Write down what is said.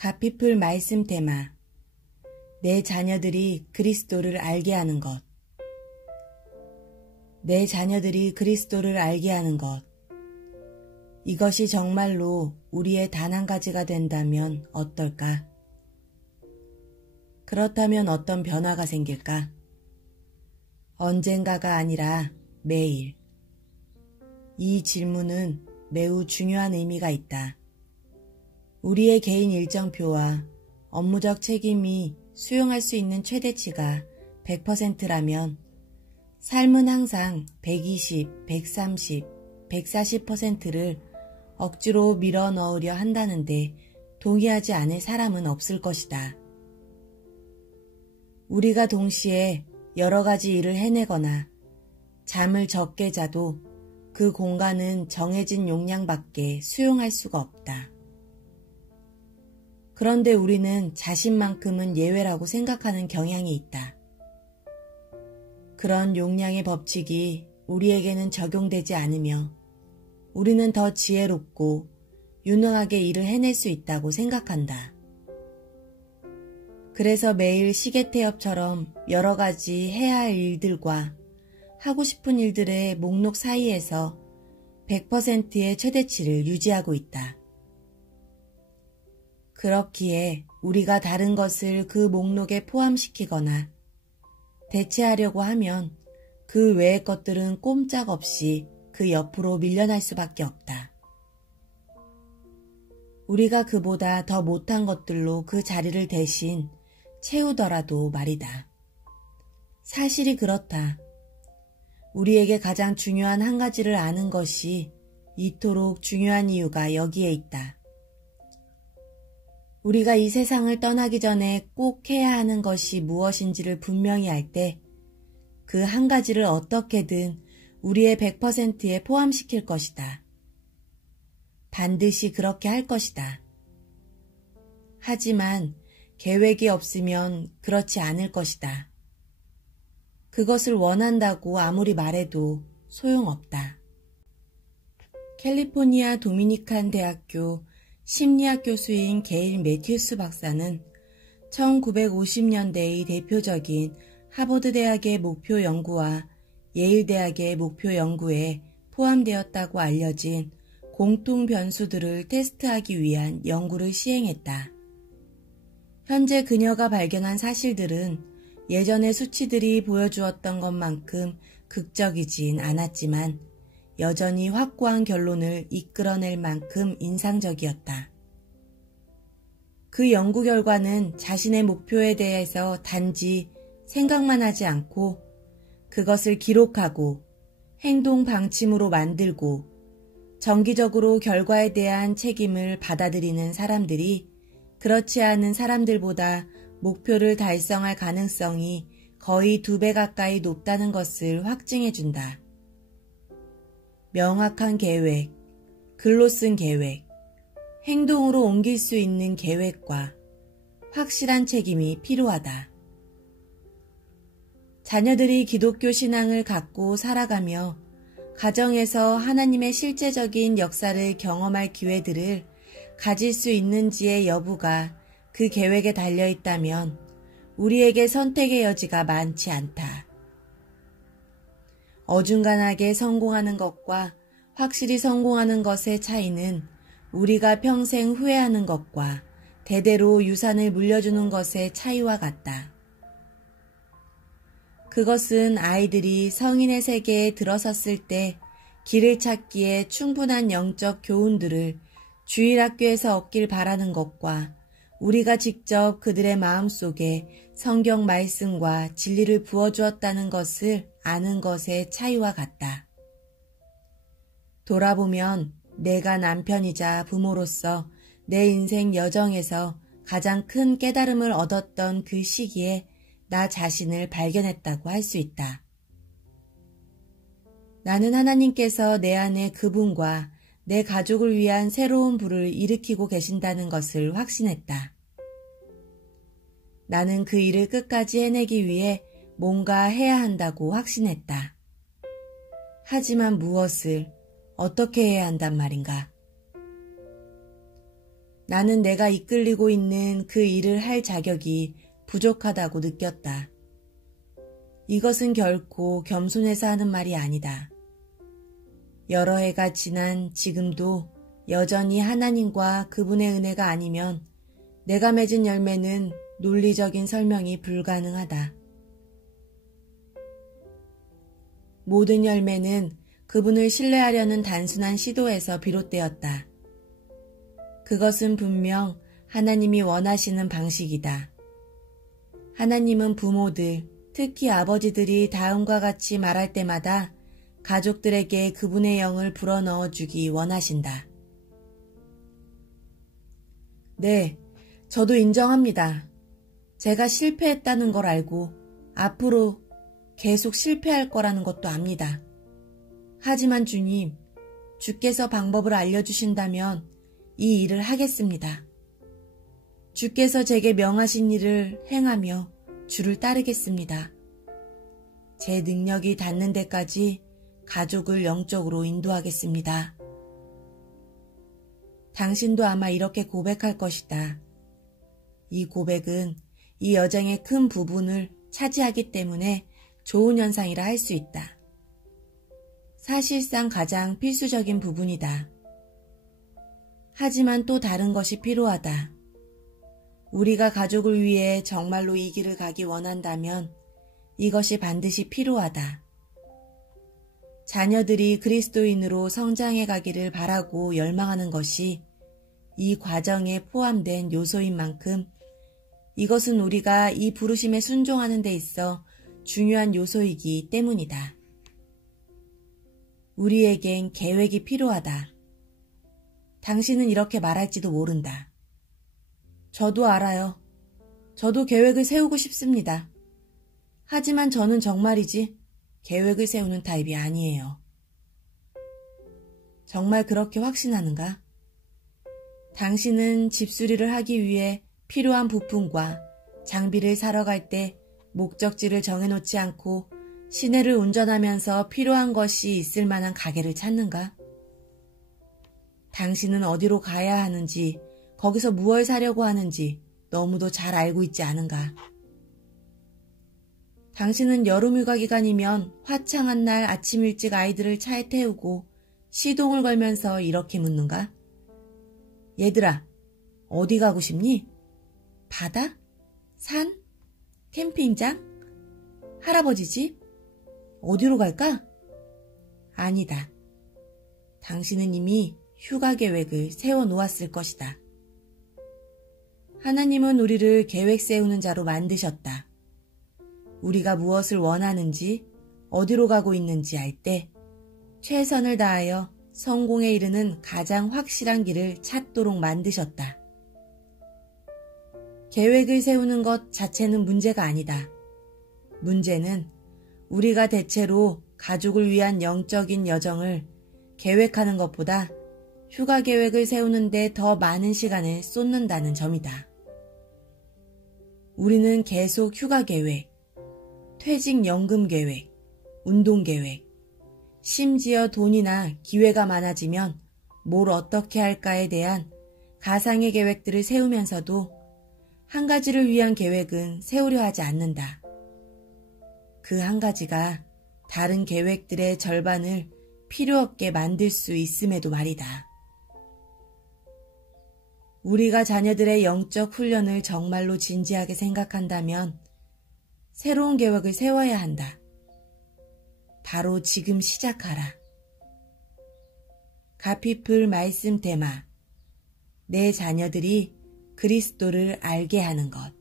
가피풀 말씀 테마. 내 자녀들이 그리스도를 알게 하는 것. 내 자녀들이 그리스도를 알게 하는 것. 이것이 정말로 우리의 단 한 가지가 된다면 어떨까? 그렇다면 어떤 변화가 생길까? 언젠가가 아니라 매일. 이 질문은 매우 중요한 의미가 있다. 우리의 개인 일정표와 업무적 책임이 수용할 수 있는 최대치가 100%라면 삶은 항상 120, 130, 140%를 억지로 밀어 넣으려 한다는데 동의하지 않을 사람은 없을 것이다. 우리가 동시에 여러 가지 일을 해내거나 잠을 적게 자도 그 공간은 정해진 용량밖에 수용할 수가 없다. 그런데 우리는 자신만큼은 예외라고 생각하는 경향이 있다. 그런 용량의 법칙이 우리에게는 적용되지 않으며 우리는 더 지혜롭고 유능하게 일을 해낼 수 있다고 생각한다. 그래서 매일 시계태엽처럼 여러 가지 해야 할 일들과 하고 싶은 일들의 목록 사이에서 100%의 최대치를 유지하고 있다. 그렇기에 우리가 다른 것을 그 목록에 포함시키거나 대체하려고 하면 그 외의 것들은 꼼짝없이 그 옆으로 밀려날 수밖에 없다. 우리가 그보다 더 못한 것들로 그 자리를 대신 채우더라도 말이다. 사실이 그렇다. 우리에게 가장 중요한 한 가지를 아는 것이 이토록 중요한 이유가 여기에 있다. 우리가 이 세상을 떠나기 전에 꼭 해야 하는 것이 무엇인지를 분명히 알 때 그 한 가지를 어떻게든 우리의 100%에 포함시킬 것이다. 반드시 그렇게 할 것이다. 하지만 계획이 없으면 그렇지 않을 것이다. 그것을 원한다고 아무리 말해도 소용없다. 캘리포니아 도미니칸 대학교 심리학 교수인 게일 매튜스 박사는 1950년대의 대표적인 하버드 대학의 목표 연구와 예일 대학의 목표 연구에 포함되었다고 알려진 공통 변수들을 테스트하기 위한 연구를 시행했다. 현재 그녀가 발견한 사실들은 예전의 수치들이 보여주었던 것만큼 극적이진 않았지만 여전히 확고한 결론을 이끌어낼 만큼 인상적이었다. 그 연구 결과는 자신의 목표에 대해서 단지 생각만 하지 않고 그것을 기록하고 행동 방침으로 만들고 정기적으로 결과에 대한 책임을 받아들이는 사람들이 그렇지 않은 사람들보다 목표를 달성할 가능성이 거의 2배 가까이 높다는 것을 확증해준다. 명확한 계획, 글로 쓴 계획, 행동으로 옮길 수 있는 계획과 확실한 책임이 필요하다. 자녀들이 기독교 신앙을 갖고 살아가며 가정에서 하나님의 실제적인 역사를 경험할 기회들을 가질 수 있는지의 여부가 그 계획에 달려있다면 우리에게 선택의 여지가 많지 않다. 어중간하게 성공하는 것과 확실히 성공하는 것의 차이는 우리가 평생 후회하는 것과 대대로 유산을 물려주는 것의 차이와 같다. 그것은 아이들이 성인의 세계에 들어섰을 때 길을 찾기에 충분한 영적 교훈들을 주일학교에서 얻길 바라는 것과 우리가 직접 그들의 마음속에 성경 말씀과 진리를 부어주었다는 것을 아는 것의 차이와 같다. 돌아보면 내가 남편이자 부모로서 내 인생 여정에서 가장 큰 깨달음을 얻었던 그 시기에 나 자신을 발견했다고 할 수 있다. 나는 하나님께서 내 안에 그분과 내 가족을 위한 새로운 불을 일으키고 계신다는 것을 확신했다. 나는 그 일을 끝까지 해내기 위해 뭔가 해야 한다고 확신했다. 하지만 무엇을, 어떻게 해야 한단 말인가? 나는 내가 이끌리고 있는 그 일을 할 자격이 부족하다고 느꼈다. 이것은 결코 겸손해서 하는 말이 아니다. 여러 해가 지난 지금도 여전히 하나님과 그분의 은혜가 아니면 내가 맺은 열매는 논리적인 설명이 불가능하다. 모든 열매는 그분을 신뢰하려는 단순한 시도에서 비롯되었다. 그것은 분명 하나님이 원하시는 방식이다. 하나님은 부모들, 특히 아버지들이 다음과 같이 말할 때마다 가족들에게 그분의 영을 불어넣어 주기 원하신다. 네, 저도 인정합니다. 제가 실패했다는 걸 알고 앞으로 계속 실패할 거라는 것도 압니다. 하지만 주님, 주께서 방법을 알려주신다면 이 일을 하겠습니다. 주께서 제게 명하신 일을 행하며 주를 따르겠습니다. 제 능력이 닿는 데까지 가족을 영적으로 인도하겠습니다. 당신도 아마 이렇게 고백할 것이다. 이 고백은 이 여정의 큰 부분을 차지하기 때문에 좋은 현상이라 할 수 있다. 사실상 가장 필수적인 부분이다. 하지만 또 다른 것이 필요하다. 우리가 가족을 위해 정말로 이 길을 가기 원한다면 이것이 반드시 필요하다. 자녀들이 그리스도인으로 성장해 가기를 바라고 열망하는 것이 이 과정에 포함된 요소인 만큼 이것은 우리가 이 부르심에 순종하는 데 있어 중요한 요소이기 때문이다. 우리에겐 계획이 필요하다. 당신은 이렇게 말할지도 모른다. 저도 알아요. 저도 계획을 세우고 싶습니다. 하지만 저는 정말이지 계획을 세우는 타입이 아니에요. 정말 그렇게 확신하는가? 당신은 집수리를 하기 위해 필요한 부품과 장비를 사러 갈 때 목적지를 정해놓지 않고 시내를 운전하면서 필요한 것이 있을 만한 가게를 찾는가? 당신은 어디로 가야 하는지, 거기서 무엇을 사려고 하는지 너무도 잘 알고 있지 않은가? 당신은 여름휴가 기간이면 화창한 날 아침 일찍 아이들을 차에 태우고 시동을 걸면서 이렇게 묻는가? 얘들아, 어디 가고 싶니? 바다? 산? 캠핑장? 할아버지 집? 어디로 갈까? 아니다. 당신은 이미 휴가 계획을 세워놓았을 것이다. 하나님은 우리를 계획 세우는 자로 만드셨다. 우리가 무엇을 원하는지, 어디로 가고 있는지 알 때 최선을 다하여 성공에 이르는 가장 확실한 길을 찾도록 만드셨다. 계획을 세우는 것 자체는 문제가 아니다. 문제는 우리가 대체로 가족을 위한 영적인 여정을 계획하는 것보다 휴가 계획을 세우는데 더 많은 시간을 쏟는다는 점이다. 우리는 계속 휴가 계획, 퇴직연금 계획, 운동 계획, 심지어 돈이나 기회가 많아지면 뭘 어떻게 할까에 대한 가상의 계획들을 세우면서도 한 가지를 위한 계획은 세우려 하지 않는다. 그 한 가지가 다른 계획들의 절반을 필요 없게 만들 수 있음에도 말이다. 우리가 자녀들의 영적 훈련을 정말로 진지하게 생각한다면 새로운 계획을 세워야 한다. 바로 지금 시작하라. 가피풀 말씀 테마. 내 자녀들이 그리스도를 알게 하는 것.